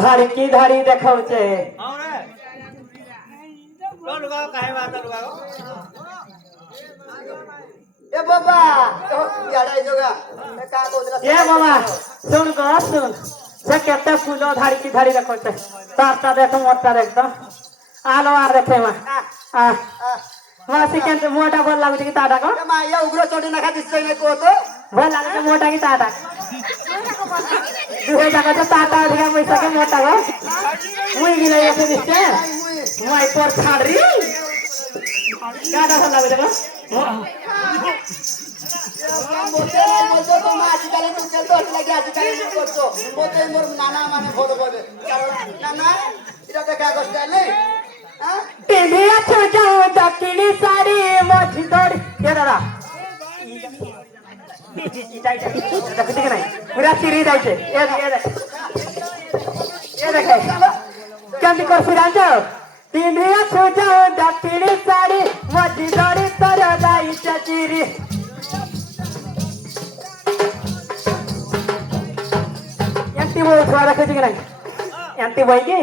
धारी की धारी देखाउछे ए बाबा तो याडा जोगा ए का कोदला ए बाबा सुन गो सुन से केते फूलो धारी की धारी देखाउछे तारता देखो मोटा देख तो आलो आर देखे मा आ वासी केंते मोटा बोल लागुछे कि ताटा को ए मा या उग्र चोटी ना खाती सही को तो बोल लागुछे मोटा की ताटा दुहे जगह तो ताटा अधिका पैसा के मोटा को मुई गिले ऐसे दिसते मुई पर छाड़ी गाडा बोल लागुछे को मोटे मोटे तो मा आजकाल तू चल तो लगे आजकाल तू करतो मोटे मोर नाना माने फोटो कोबे नाना इरा देखा गोस्ताले हां टिंडिया छोटा दक्षिणी साड़ी मोची दौड़ ये दादा देखते कि नहीं पूरा सीरी जाइए ये देखे क्या कर फिरान जाओ टिंडिया छोटा दक्षिणी साड़ी मोची दौड़ी तर जाई चचिरी एंटी वो उठवा रखे कि नहीं एंटी वही की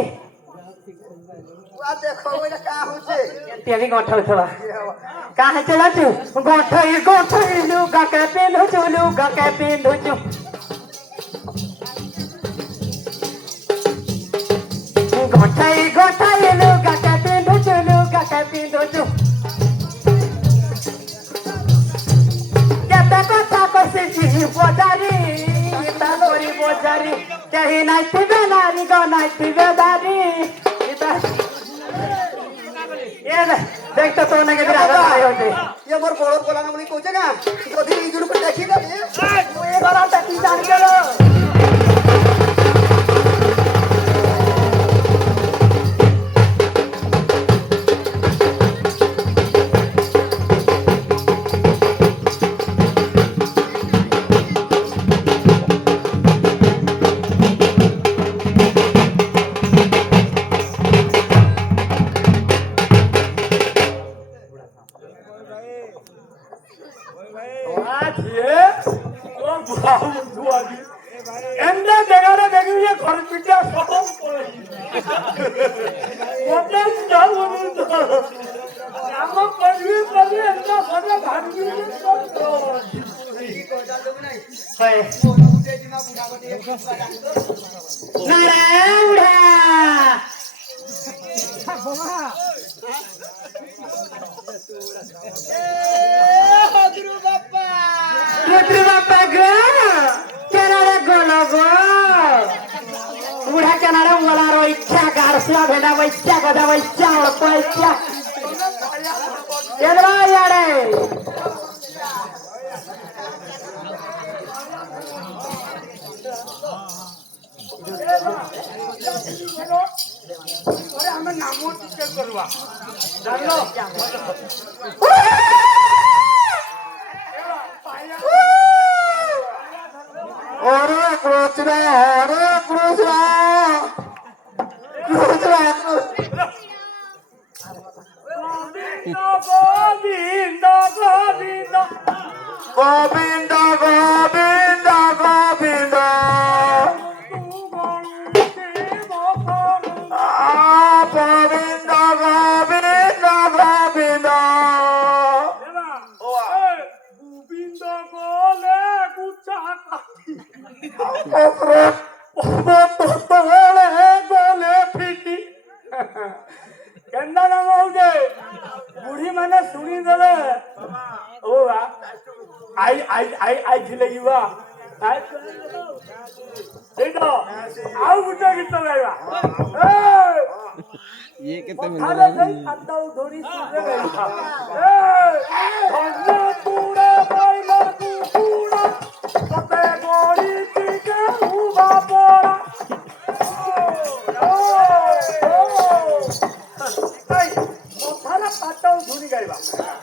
आ देखो ओला का होছে एंटी अभी गोठा उठवा का है चला तू गोठई लुगा के पिंधु छु लुगा के पिंधु छु गोठई लुगा के पिंधु छु लुगा के पिंधु छु केते कथा कसी बोजारी तालोरी बोजारी कहीं नहीं थिबे नारी गो नहीं थिबे दारी ये देख तो तोने के बिरा आए होते ये मोर बड़ बोला ना मुनी कोचे का जदी इजुर पे देखी ना ये गरा टकी जान गेलो बुढ़ा केनारा वाला रो इच्छा गारसिया भेदा वैच्छा गदा वैच्छा और पैच्छा एदरा यारे अरे हमें नामो चेक करवा जान लो ओरे कृष्ण गोविंद गोविंद गोविंद गोविंद गोविंद गोविंद गोविंद गोविंद गोविंद गोले गुच्छा गोले फिटी केंदा नाम होजे बुढ़ी माने सुनी देले ओ आई आई आई आई थिले युवा आई देखो आउ गुटा गीत गाइबा ये कितने में थारे नहीं आता धोरी सुने गाइबा धन्य पूरा पाइला पूरा कते गोरी के हुबा पोरा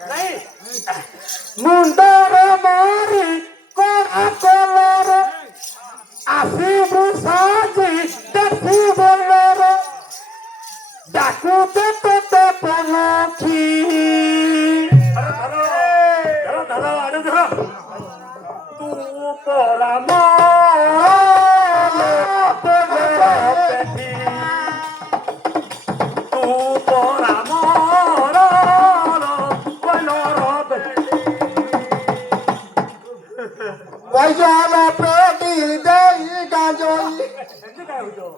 नहीं मुंडर मारी कोरा कोलर आसिबु साजी देखु बोलर डाकू ते पलखी तू परा পয়সা পেটি দেই গাজল এমনি কাজ হতো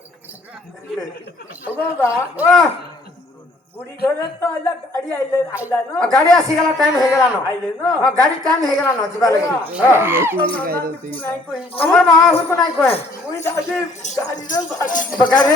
ও বাবা বুড়ি ঘরে তো আইলা গাড়ি আইলা না গাড়ি আসি গেল টাইম হয়ে গেল না আইলে না গাড়ি টাইম হয়ে গেল না যাবা লাগি নাই কই আমার মা হুকু নাই কয় মুই দাদি গাড়ি রে গাড়ি